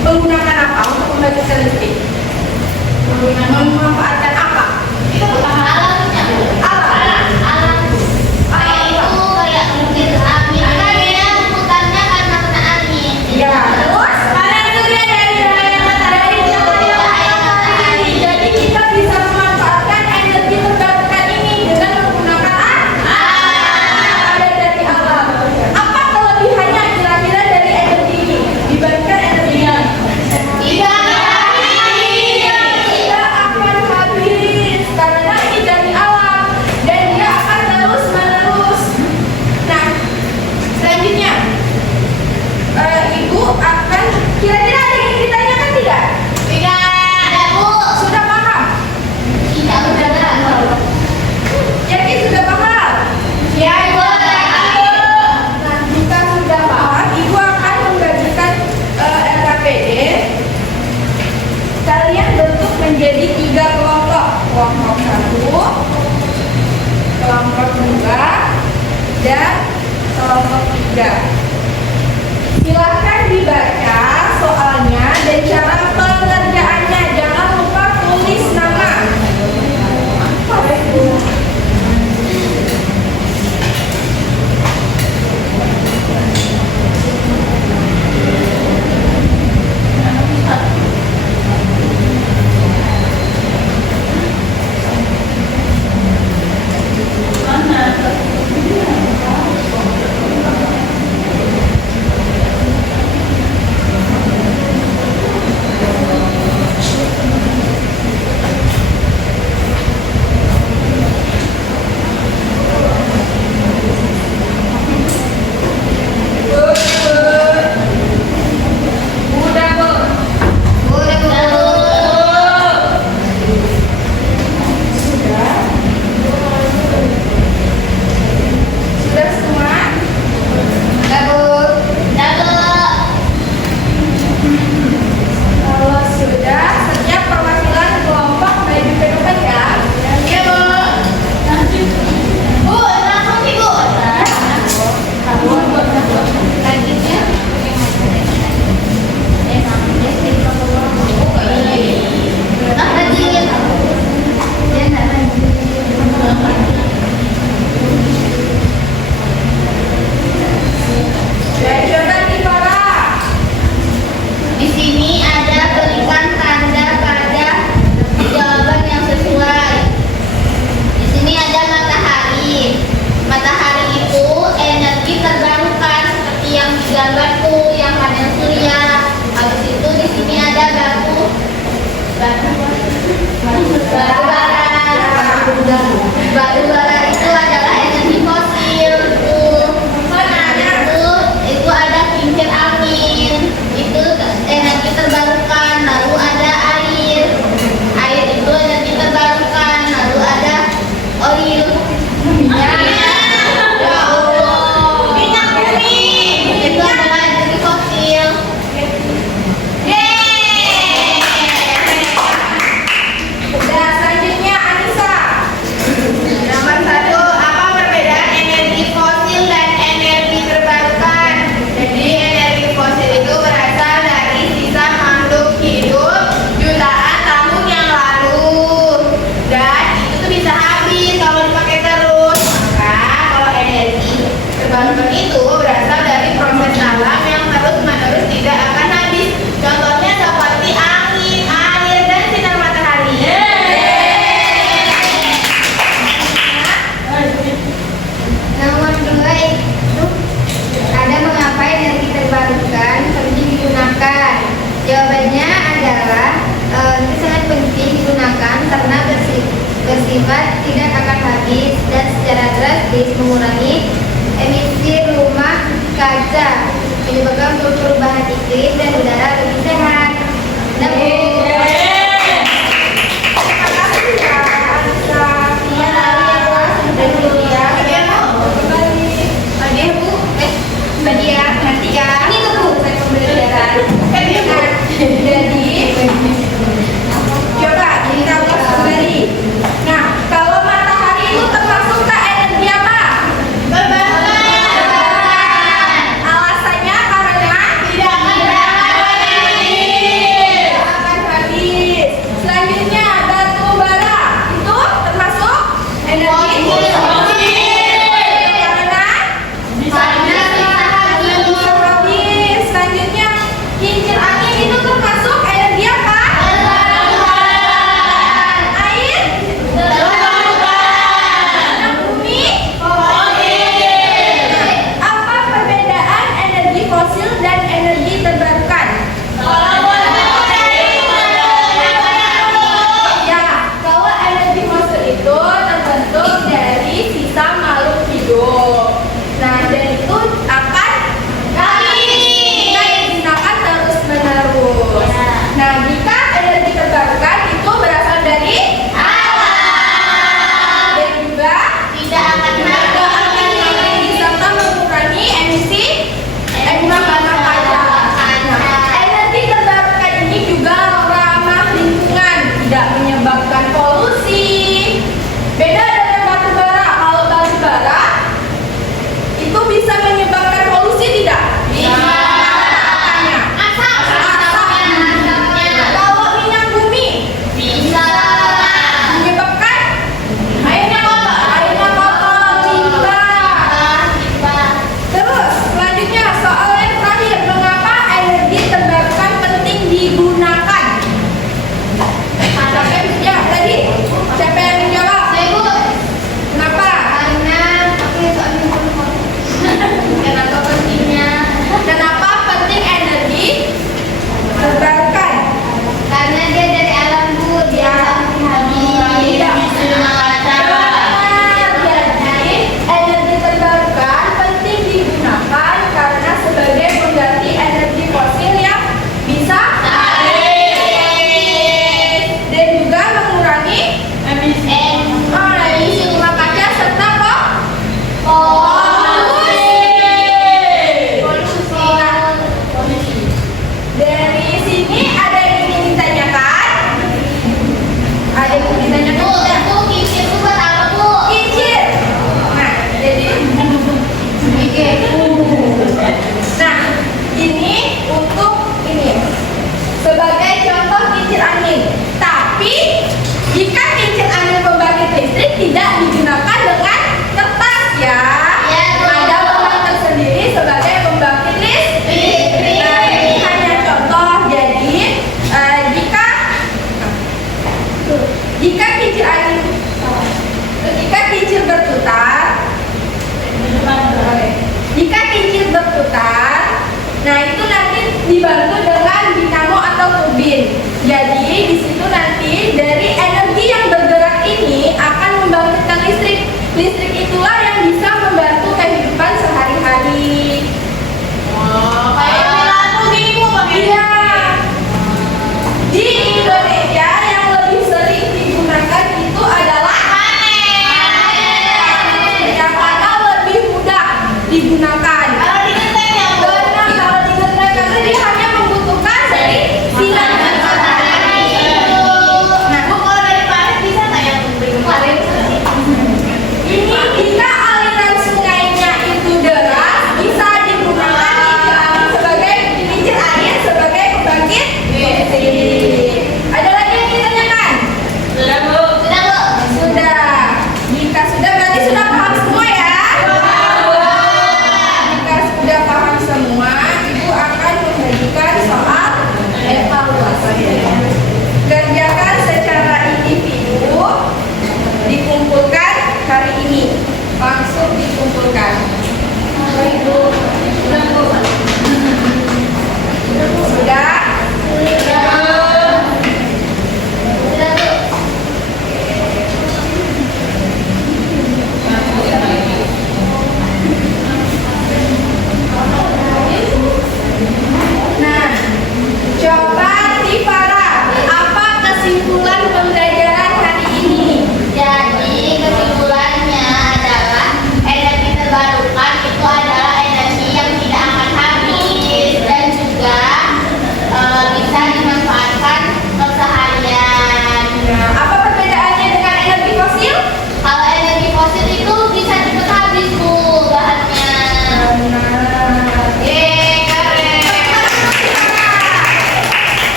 Menggunakan apa untuk membangkitkan listrik? Memanfaatkan apa? Alatnya. Alat. Kayak itu kayak mobil angin. Makanya putarnya karena kena angin. Ya, terus panen surya dari cahaya matahari. Jadi kita bisa memanfaatkan energi terbarukan ini dengan menggunakan ada dari alam. Apa kelebihannya kira-kira dari energi ini dibandingkan energinya? Tidak akan habis karena ini dari alam dan dia akan terus menerus. Nah, selanjutnya ibu akan kira-kira ada yang ditanyakan tidak? Tidak, Bu. Sudah paham? Tidak benar. Yakin sudah paham? Ya, Bu. Nah, jika sudah paham, ibu akan membagikan LKPD. Kalian bentuk menjadi 3 kelompok. Kelompok 1, kelompok 2, dan kelompok 3. Silahkan dibaca soalnya dan cara pengerjaannya. Jangan lupa tulis nama. Apa itu? Udah, Bu. Udah, Bu. Sudah? Sudah semua? Udah, Bu. Udah, Bu. Kalau sudah, setiap perwakilan kelompok maju ke depan ya. Ya, Bu. Bu, langsung nih, Bu. Selanjutnya. Jawaban di para. Di sini ada berikan tanda pada jawaban yang sesuai. Di sini ada matahari. Matahari itu energi terbarukan seperti yang digambar tuh, yang panel surya. Habis itu di sini ada batu bara. Batu bara itu adalah energi fosil. Itu ada kincir angin. Itu energi terbarukan. Lalu ada air. Air itu energi terbarukan. Lalu ada oil. Minyak bumi. Itu adalah energi fosil. Sudah, selanjutnya Anissa. Nomor 1, apa perbedaan energi fosil dan energi terbarukan? Jadi energi fosil itu berasal dari sisa makhluk hidup jutaan tahun yang lalu, dan itu tuh bisa habis kalau dipakai terus. Maka kalau energi terbarukan itu berasal dari proses alam yang terus-menerus tidak akan habis. Contohnya seperti angin, air, dan sinar matahari. Nomor 2 itu ada mengapa energi terbarukan penting digunakan. Jawabannya adalah itu sangat penting digunakan karena bersifat tidak akan habis dan secara drastis mengurangi emisi rumah kaca, menyebabkan perubahan iklim dan udara